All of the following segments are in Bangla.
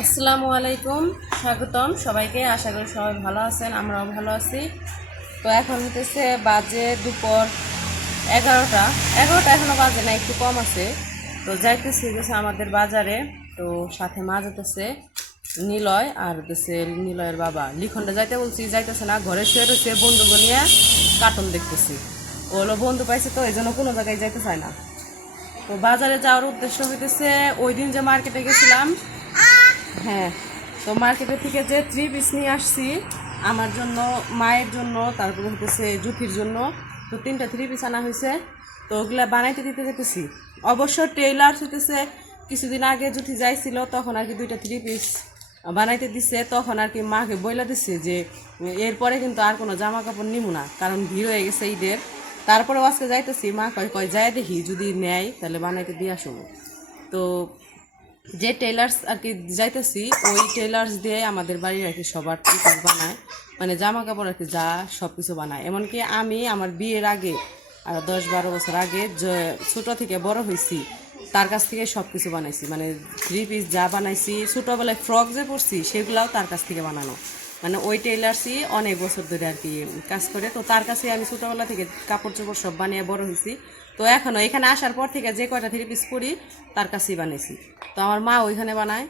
আসসালামু আলাইকুম, স্বাগতম। সবাইকে আশা করি সবাই ভালো আছেন, আমরাও ভালো আছি। তো এখন হতেছে বাজে দুপুর এগারোটা। এগারোটা এখনও বাজে না, একটু কম আছে। তো যাইতেছি হচ্ছে আমাদের বাজারে, তো সাথে মা যেতেছে নিলয় আর হচ্ছে নিলয়ের বাবা। লিখনটা যাইতে বলছি, যাইতেছে না, ঘরে শুয়ে রয়েছে বন্ধু নিয়ে কার্টুন দেখতেছি। ও হলো বন্ধু পাইছে তো, এই জন্য কোনো জায়গায় যাইতে চায় না। তো বাজারে যাওয়ার উদ্দেশ্য হইতেছে, ওই দিন যে মার্কেটে গেছিলাম হ্যাঁ তো মার্কেটের থেকে যে থ্রি পিস নিয়ে আসছি, আমার জন্য, মায়ের জন্য, তারপরে হইতেছে জুথির জন্য, তো তিনটা থ্রি পিস আনা হয়েছে তো ওগুলা বানাইতে দিতে যেতেছি অবশ্য টেইলার হইতেছে, কিছুদিন আগে জুথি যাইছিল, তখন আর কি দুইটা থ্রি পিস বানাইতে দিছে, তখন আর কি মাকে বইলা দিচ্ছে যে, এরপরে কিন্তু আর কোনো জামা কাপড় নিব না, কারণ ভিড় হয়ে গেছে ঈদের। তারপরে আজকে যাইতেছি, মা কয় কয়, যায় দেখি, যদি নেয়, তাহলে বানাইতে দিয়ে আসব তো যে টেলার্স আর কি যাইতেছি, ওই টেলার্স দিয়ে আমাদের বাড়ির আর কি সবার টিকার বানায়। মানে জামা কাপড় আর কি যা সব কিছু বানায়। এমনকি আমি আমার বিয়ের আগে, আর দশ বারো বছর আগে ছোট থেকে বড় হয়েছি তার কাছ থেকে সব কিছু বানাইছি। মানে থ্রি পিস যা বানাইছি, ছোটোবেলায় ফ্রক যে পরছি, সেগুলাও তার কাছ থেকে বানানো। মানে ওই টেলার্সই অনেক বছর ধরে আর কি কাজ করে। তো তার কাছে আমি ছোটোবেলা থেকে কাপড় চোপড় সব বানিয়ে বড় হয়েছি তো এখনও এখানে আসার পর থেকে যে কয়টা থ্রি পিস করি, তার কাছেই বানাইছি। তো আমার মা ওইখানে বানায়।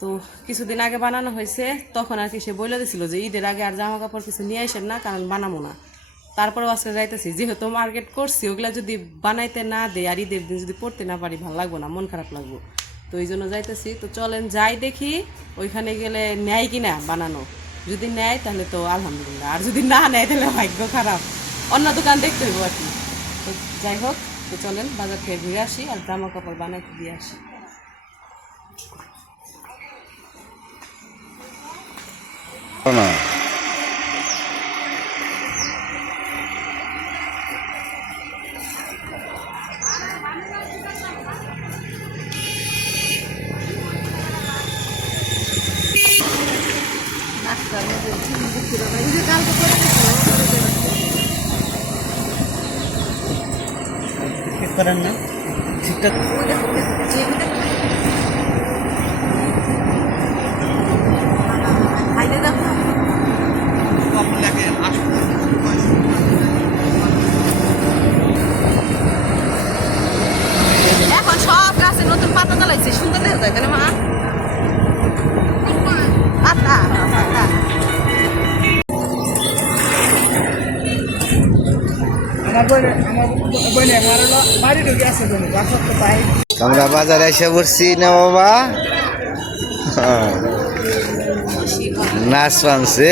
তো কিছুদিন আগে বানানো হয়েছে, তখন আর কি সে বলে দিছিল যে ঈদের আগে আর জামা কাপড় কিছু নিয়ে আসেন না, কারণ বানাবো না। তারপরে আজকে যাইতেছি, যেহেতু মার্কেট করছি, ওগুলা যদি বানাইতে না দেয় আর ঈদের দিন যদি পড়তে না পারি, ভালো লাগবো না, মন খারাপ লাগবো। তো এই জন্য যাইতেছি। তো চলেন যাই দেখি, ওইখানে গেলে নেয় কি না বানানো। যদি নেয় তাহলে তো আলহামদুলিল্লাহ, আর যদি না নেয় তাহলে ভাগ্য খারাপ। অন্য দোকান দেখতে হইব আর কি। যাই হোক তো চলেন বাজার থেকে ঘুরে আসি আর জামা কাপড় বানাইতে দিয়ে আসি। করেন না। ঠিকঠাক আমরা বাজারে এসে পড়ছি না বাবা। নাচ পানছে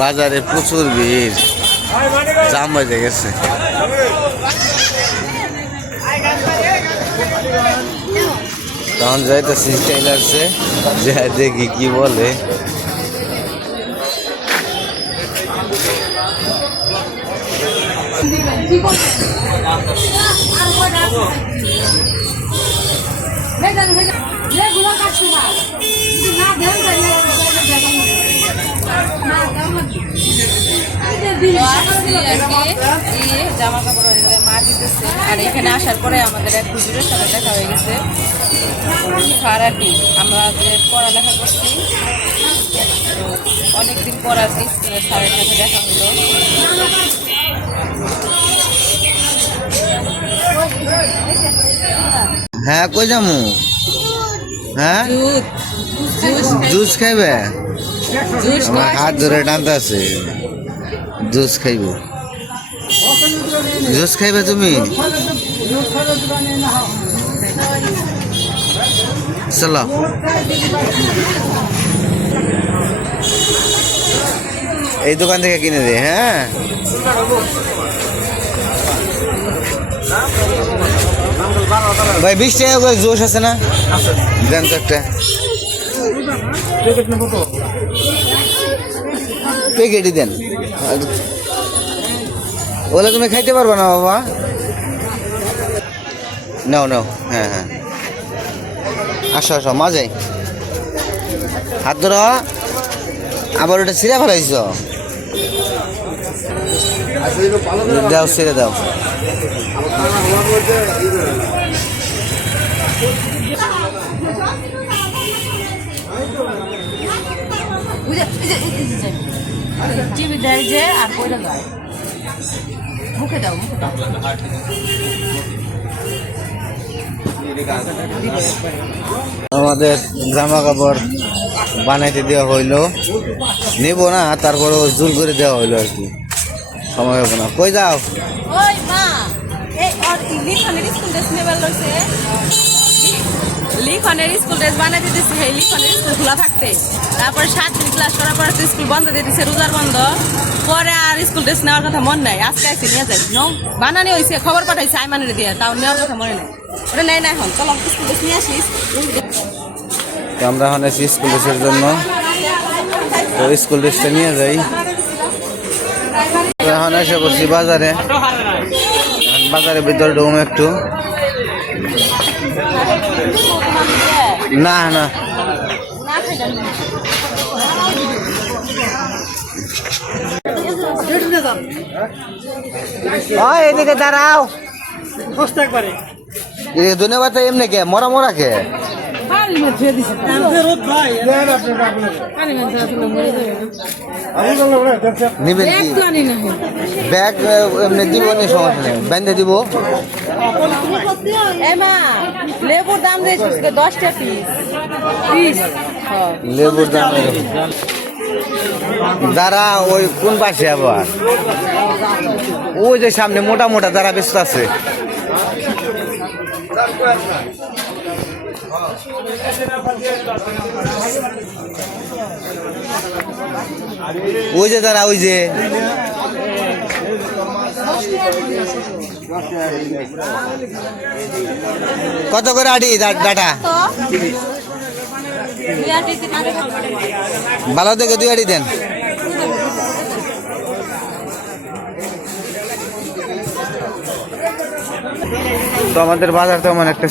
বাজারে প্রচুর ভিড়। জাম হয়ে গেছে। তখন যাইতেছি টেলার্সে যে দেখি কি বলে। জামা কাপড় মা দিতেছে। আর এখানে আসার পরে আমাদের এক হুজুরের সাথে দেখা হয়ে গেছে। আর আমরা যে পড়ালেখা করছি অনেকদিন পর আর স্কুলের স্যারের সাথে দেখা হলো। হ্যাঁ কই যামু? হ্যাঁ? জুস খাইবে? আমার হাত ধরে টানতে আছে। জুস খাইব। জুস খাইবে তুমি? চলো। এই দোকান থেকে কিনে দে হ্যাঁ? ভাই, বিশ টাকা করে জোশ আছে না? দেন তো একটা প্যাকেটই দেন। ওগুলো তুমি খাইতে পারবে না, বাবা। নাও নাও। হ্যাঁ হ্যাঁ। আসো আসো, মাঝে। হাত ধরো। আবার ওটা ছিঁড়ে ফেলাইছ। দাও, ছেড়ে দাও। আমাদের জামা কাপড় বানাইতে দেওয়া হইল। নেব না তারপরে জোর করে দেওয়া হইল আর কি। সময় হবে না। কই যাও? স্কুল স্কুল ড্রেস বানাই স্কুল খোলা থাকতে। সাত দিন বন্ধ দিছে বন্ধ। স্কুল কথা মন নাই, আজকে খবর পাঠাইছে আইমানের দিয়ে, তাও নেওয়ার কথা মনে নাই। নেই স্কুল ড্রেস নিয়ে আসিস আমরা এখন স্কুল ড্রেসের জন্য। তো স্কুল ড্রেসটা নিয়ে যাই। এখন এসে বাজারে। বাজারের ভিতরে ঢুকুন একটু। না না। এদিকে দাঁড়াও। ধন্যবাদ এমনি কে? মরা মরা কে? নিবেন কি? ব্যাগ এমনি দিব নি সমস্যা নেই। বেঁধে দিব। এ লেবুর দাম দিয়েছিস দশটা পিস পিস লেবুর দাম যারা ওই কোন পাশে আবার? ওই যে সামনে মোটা মোটা যারা ব্যস্ত আছে। ওই যে যারা ওই যে। কত করে আডি ডাটা? ভালো থেকে দুই আড়ি দেন। তো আমাদের বাজার তো তেমন একটা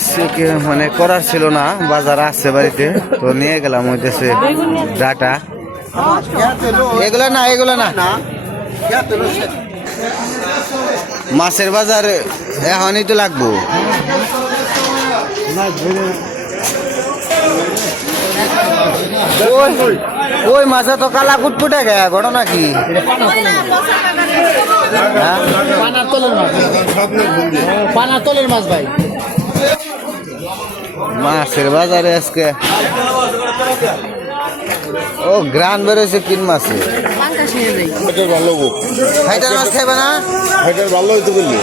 মানে করার ছিল না। বাজার আছে বাড়িতে। তো নিয়ে গেলাম হইতেছে ডাটা। এগুলো না এগুলো না। মাছের বাজার এখনই তো লাগবো। ওই মাছে তো কালা কুটকুটে গে ঘটনা কি হ্যাঁ? পানাতলের মাছ পানাতলের মাছ ভাই। মাছের বাজারে আজকে। ও, গ্রান বেরোছে কিন মাসে ভালো গো হাইটার মাছ খাইবে না? এটার ভালো হইতে বললি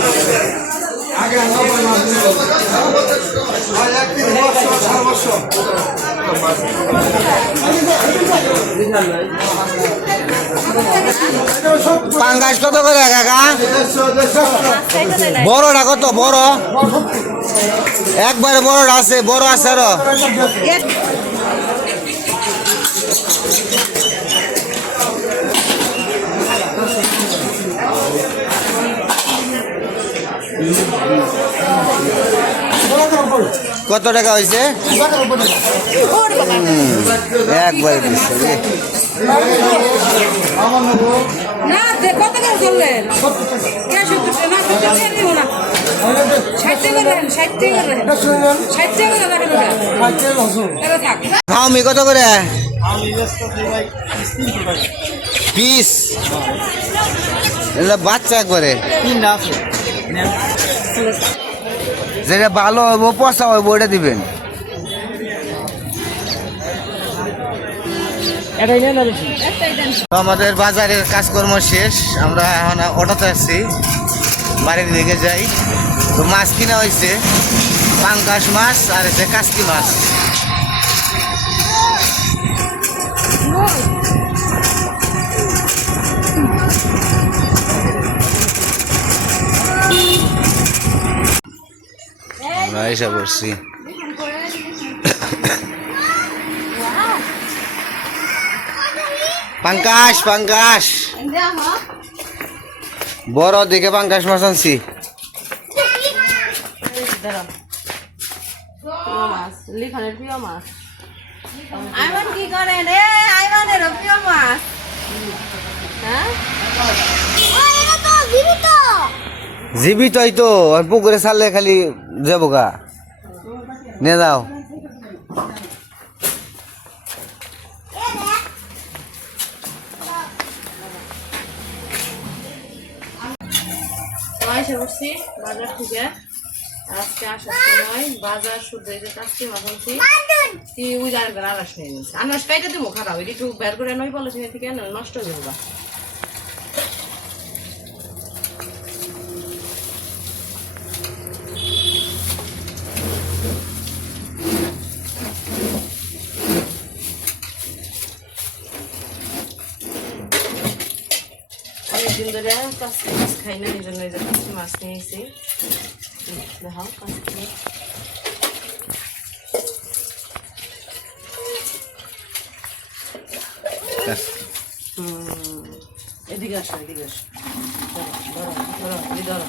পাঙ্গাস কত করে কাকা বড়টা কত? বড়? একবারে বড়টা আছে বড় আছে আরও। কত টাকা হয়েছে? একবারে দে কত করে পিস এটা বাচ্চা একবারে। যেটা ভালো হইব পচা হইব ওটা দিবেন। এটাই নেন না বেশি তো আমাদের বাজারের কাজকর্ম শেষ আমরা এখন অটোতে আসছি বাড়ির দিকে যাই। তো মাছ কিনা হয়েছে পাঙ্কাশ মাছ আর হচ্ছে কাস্কি মাছ। আমরা এসে পড়ছি পাঙ্কাশ পাঙ্কাশ বড় দিকে পাঙ্কাশ মাছ আনছি। আইমান কি করে রে? আইমানের প্রিয় মাছ। হ্যাঁ? জীবিতই তো ওই পুকুরে ছাড়লে খালি যাব গা। নিয়ে যাও। এসে বাজার থেকে। আজকে আসার সময় বাজার শুদ্ধ নিয়ে আনাস কাইটা দেবো খারাপ এটা একটু বের করে নই বলে থেকে নষ্ট হয়ে যাব গা। অনেকদিন ধরে কাঁচকি মাছ খাই না এই জন্য এই যে কাঁচকি মাছ নিয়েছি দেখাও কাঁচকি এদিকে আসো এদিকে আসো। ধরো ধরো ধরো এই ধরো।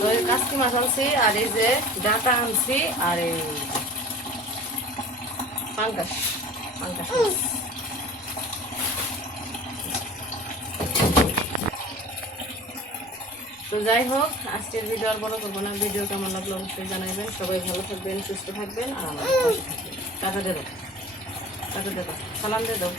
তো এই কাঁচকি মাছ আনছি আর এই যে ডাটা আনছি আর এই পাঙ্কাশ পাঙ্কাশ তো যাই হোক, আজকের ভিডিও আর বড় করব না। ভিডিও কেমন লাগল অবশ্যই জানাবেন সবাই ভালো থাকবেন, সুস্থ থাকবেন আর আমাদের কাকা দেবো টাকা দেবো সালাম দিয়ে দাও।